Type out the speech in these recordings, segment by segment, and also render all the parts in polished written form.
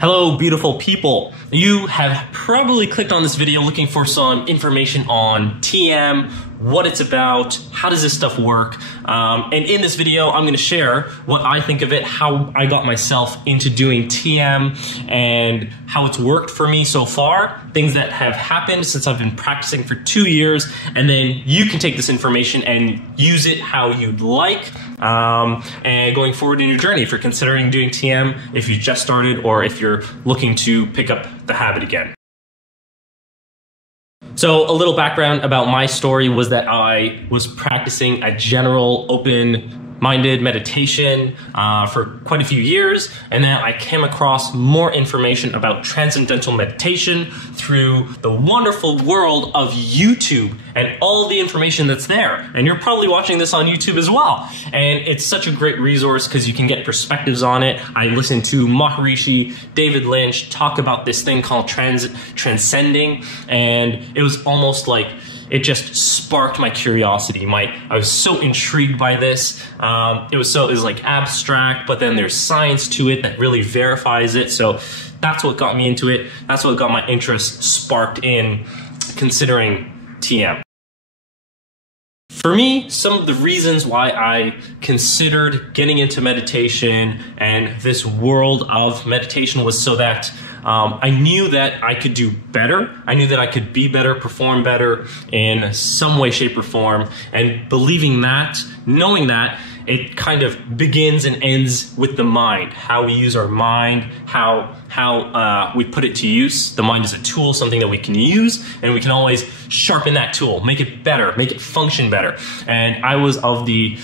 Hello, beautiful people. You have probably clicked on this video looking for some information on TM, what it's about, how does this stuff work. And in this video, I'm going to share what I think of it, how I got myself into doing TM, and how it's worked for me so far, things that have happened since I've been practicing for 2 years, and then you can take this information and use it how you'd like, and going forward in your journey if you're considering doing TM, if you just started, or if you're looking to pick up the habit again. So a little background about my story was that I was practicing a general open-minded meditation for quite a few years, and then I came across more information about Transcendental Meditation through the wonderful world of YouTube and all the information that's there. And you're probably watching this on YouTube as well. And it's such a great resource because you can get perspectives on it. I listened to Maharishi, David Lynch talk about this thing called transcending, and it was almost like it just sparked my curiosity. I was so intrigued by this. It was like abstract, but then there's science to it that really verifies it. So that's what got me into it. That's what got my interest sparked in considering TM. For me, some of the reasons why I considered getting into meditation and this world of meditation was so that I knew that I could do better. I knew that I could be better, perform better in some way, shape, or form. And believing that, knowing that, it kind of begins and ends with the mind. How we use our mind, how we put it to use. The mind is a tool, something that we can use, and we can always sharpen that tool, make it better, make it function better. And I was of the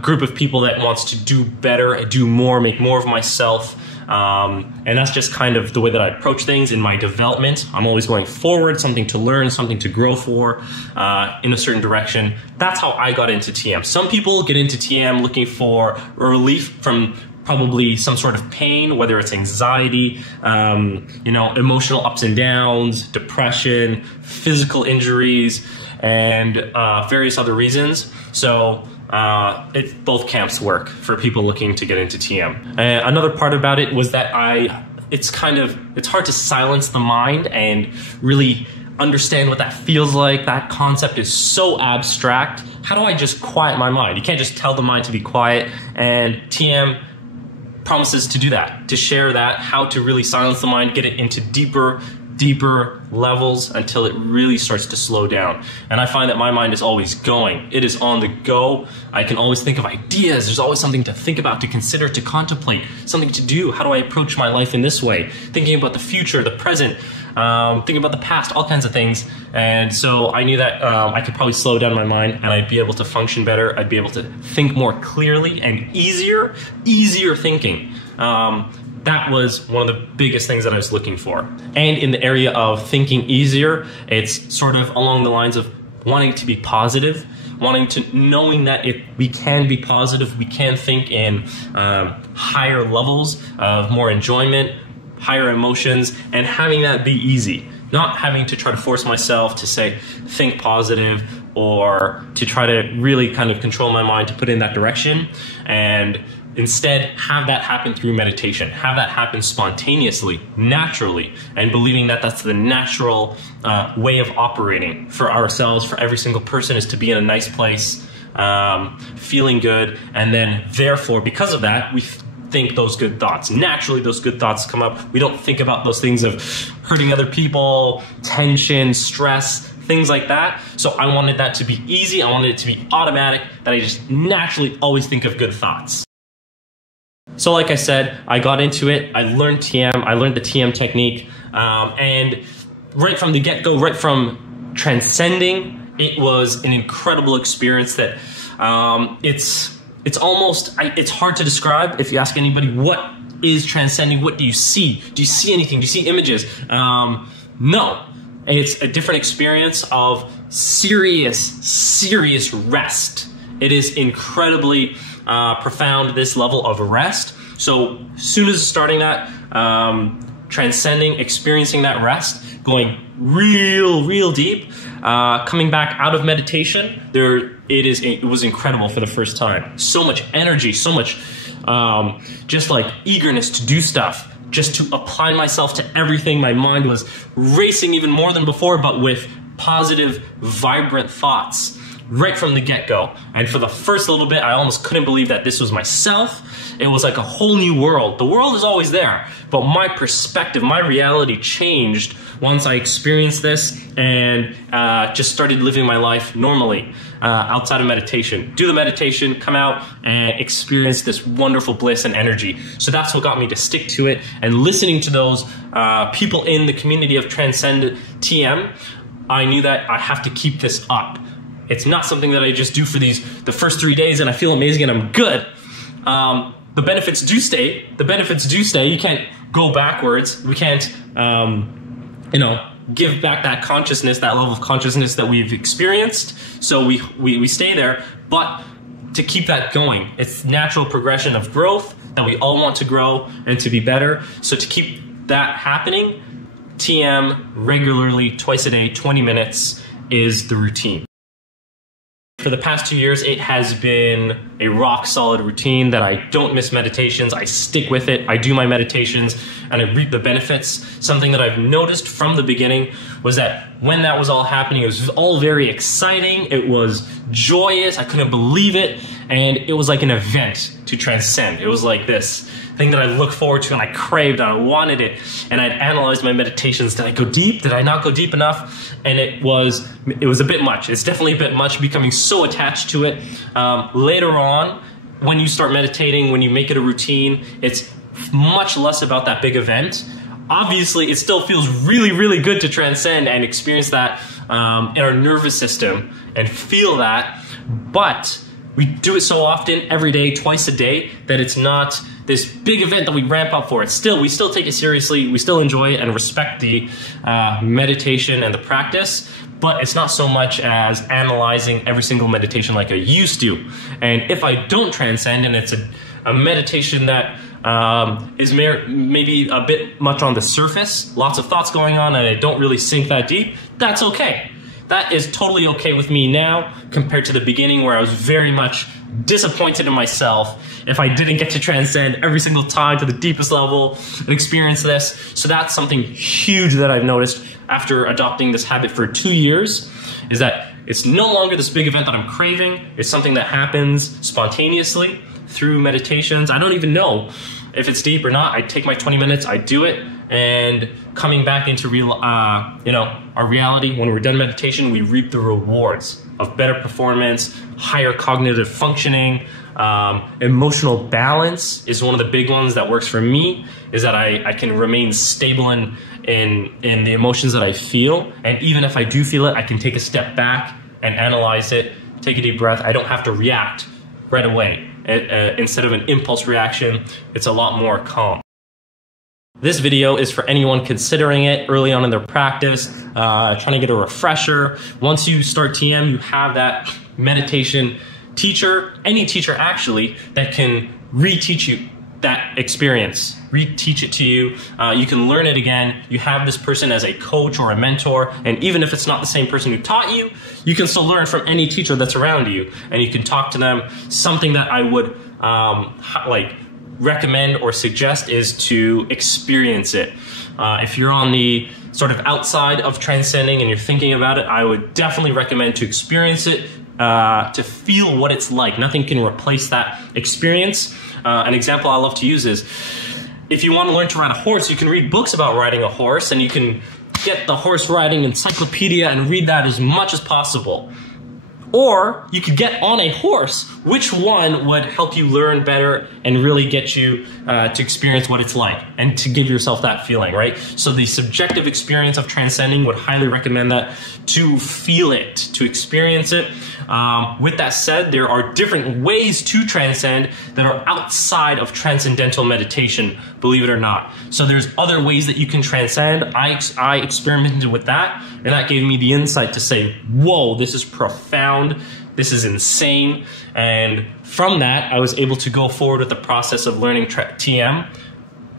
group of people that wants to do better, do more, make more of myself. And that's just kind of the way that I approach things in my development. I'm always going forward, something to learn, something to grow for in a certain direction. That's how I got into TM. Some people get into TM looking for relief from probably some sort of pain, whether it's anxiety, emotional ups and downs, depression, physical injuries, and various other reasons. So both camps work for people looking to get into TM. Another part about it was that it's hard to silence the mind and really understand what that feels like. That concept is so abstract. How do I just quiet my mind? You can't just tell the mind to be quiet, and TM promises to do that, to share that, how to really silence the mind, get it into deeper levels until it really starts to slow down. And I find that my mind is always going. It is on the go. I can always think of ideas. There's always something to think about, to consider, to contemplate, something to do. How do I approach my life in this way? Thinking about the future, the present, thinking about the past, all kinds of things. And so I knew that I could probably slow down my mind and I'd be able to function better. I'd be able to think more clearly and easier thinking. That was one of the biggest things that I was looking for. And in the area of thinking easier, it's sort of along the lines of wanting to be positive, knowing that if we can be positive, we can think in higher levels of more enjoyment, higher emotions, and having that be easy. Not having to try to force myself to say, think positive, or to try to really kind of control my mind to put in that direction, and instead have that happen through meditation, have that happen spontaneously, naturally, and believing that that's the natural way of operating for ourselves, for every single person, is to be in a nice place, feeling good, and then therefore, because of that, we think those good thoughts. Naturally, those good thoughts come up. We don't think about those things of hurting other people, tension, stress, things like that. So I wanted that to be easy. I wanted it to be automatic, that I just naturally always think of good thoughts. So like I said, I got into it. I learned TM. I learned the TM technique. And right from the get-go, right from transcending, it was an incredible experience that it's hard to describe. If you ask anybody, what is transcending? What do you see? Do you see anything? Do you see images? No. It's a different experience of serious rest. It is incredibly profound, this level of rest. So as soon as starting that, transcending, experiencing that rest, going real deep, coming back out of meditation, it was incredible for the first time. So much energy, so much just like eagerness to do stuff, just to apply myself to everything. My mind was racing even more than before, but with positive, vibrant thoughts right from the get-go. And for the first little bit, I almost couldn't believe that this was myself. It was like a whole new world. The world is always there, but my perspective, my reality changed once I experienced this and just started living my life normally outside of meditation. Do the meditation, come out and experience this wonderful bliss and energy. So that's what got me to stick to it. And listening to those people in the community of Transcend TM, I knew that I have to keep this up. It's not something that I just do for the first 3 days and I feel amazing and I'm good. The benefits do stay. The benefits do stay. You can't go backwards. We can't, give back that consciousness, that level of consciousness that we've experienced. So we stay there, but to keep that going, it's natural progression of growth that we all want to grow and to be better. So to keep that happening, TM regularly, twice a day, 20 minutes is the routine. For the past 2 years, it has been a rock solid routine that I don't miss meditations. I stick with it. I do my meditations and I reap the benefits. Something that I've noticed from the beginning was that when that was all happening, it was all very exciting. It was joyous. I couldn't believe it. And it was like an event to transcend. It was like this thing that I look forward to and I craved and I wanted it. And I'd analyzed my meditations. Did I go deep? Did I not go deep enough? And it was a bit much. It's definitely a bit much, becoming so attached to it. Later on, when you start meditating, when you make it a routine, it's much less about that big event. Obviously, it still feels really, really good to transcend and experience that in our nervous system and feel that. But we do it so often, every day, twice a day, that it's not this big event that we ramp up for. We still take it seriously, we still enjoy it and respect the meditation and the practice, but it's not so much as analyzing every single meditation like I used to. And if I don't transcend and it's a meditation that is maybe a bit much on the surface, lots of thoughts going on and I don't really sink that deep, that's okay. That is totally okay with me now compared to the beginning where I was very much disappointed in myself if I didn't get to transcend every single time to the deepest level and experience this. So that's something huge that I've noticed after adopting this habit for 2 years, is that it's no longer this big event that I'm craving. It's something that happens spontaneously through meditations. I don't even know if it's deep or not. I take my 20 minutes, I do it, and coming back into our reality, when we're done meditation, we reap the rewards of better performance, higher cognitive functioning, emotional balance is one of the big ones that works for me, is that I can remain stable in the emotions that I feel. And even if I do feel it, I can take a step back and analyze it, take a deep breath. I don't have to react right away. Instead of an impulse reaction, it's a lot more calm. This video is for anyone considering it early on in their practice, trying to get a refresher. Once you start TM, you have that meditation teacher, any teacher actually, that can reteach you that experience, reteach it to you. You can learn it again. You have this person as a coach or a mentor, and even if it's not the same person who taught you, you can still learn from any teacher that's around you, and you can talk to them. Something that I would recommend or suggest is to experience it. If you're on the sort of outside of transcending and you're thinking about it, I would definitely recommend to experience it, to feel what it's like. Nothing can replace that experience. An example I love to use is, if you want to learn to ride a horse, you can read books about riding a horse, and you can get the horse riding encyclopedia and read that as much as possible. Or you could get on a horse. Which one would help you learn better and really get you to experience what it's like and to give yourself that feeling, right? So the subjective experience of transcending, would highly recommend that, to feel it, to experience it. With that said, there are different ways to transcend that are outside of transcendental meditation, believe it or not. So there's other ways that you can transcend. I experimented with that, and that gave me the insight to say, whoa, this is profound, this is insane. And from that, I was able to go forward with the process of learning TM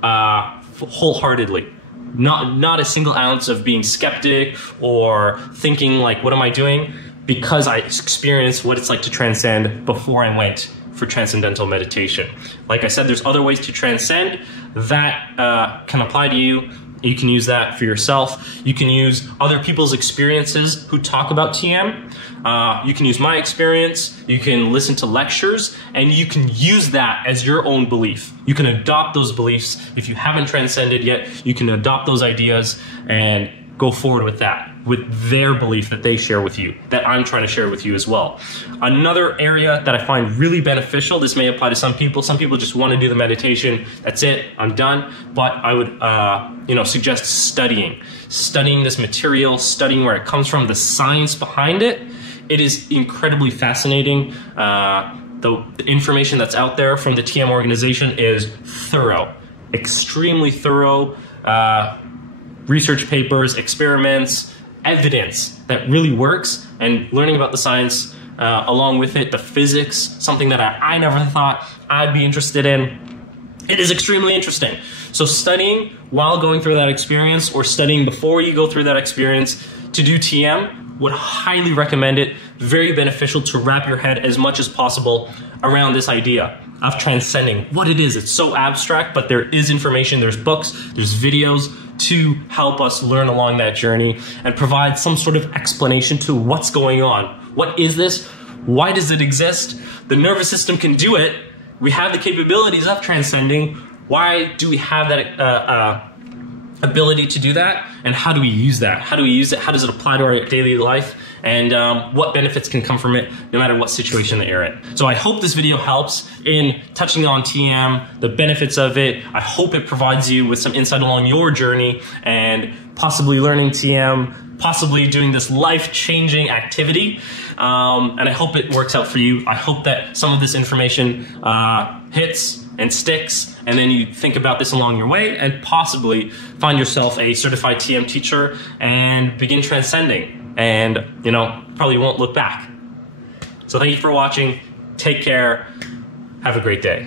wholeheartedly. Not a single ounce of being skeptic or thinking like, what am I doing? Because I experienced what it's like to transcend before I went for transcendental meditation. Like I said, there's other ways to transcend that can apply to you. You can use that for yourself. You can use other people's experiences who talk about TM. You can use my experience. You can listen to lectures, and you can use that as your own belief. You can adopt those beliefs. If you haven't transcended yet, you can adopt those ideas and go forward with that, with their belief that they share with you, that I'm trying to share with you as well. Another area that I find really beneficial, this may apply to some people just want to do the meditation, that's it, I'm done, but I would suggest studying this material, studying where it comes from, the science behind it. It is incredibly fascinating. The information that's out there from the TM organization is thorough, extremely thorough. Research papers, experiments, evidence that really works, and learning about the science along with it, the physics, something that I never thought I'd be interested in. It is extremely interesting. So studying while going through that experience, or studying before you go through that experience to do TM, would highly recommend it. Very beneficial to wrap your head as much as possible around this idea of transcending what it is. It's so abstract, but there is information, there's books, there's videos to help us learn along that journey and provide some sort of explanation to what's going on. What is this? Why does it exist? The nervous system can do it. We have the capabilities of transcending. Why do we have that ability to do that? And how do we use that? How do we use it? How does it apply to our daily life? And what benefits can come from it no matter what situation that you're in. So I hope this video helps in touching on TM, the benefits of it. I hope it provides you with some insight along your journey and possibly learning TM, possibly doing this life-changing activity. And I hope it works out for you. I hope that some of this information hits and sticks, and then you think about this along your way and possibly find yourself a certified TM teacher and begin transcending. And, probably won't look back. So thank you for watching. Take care. Have a great day.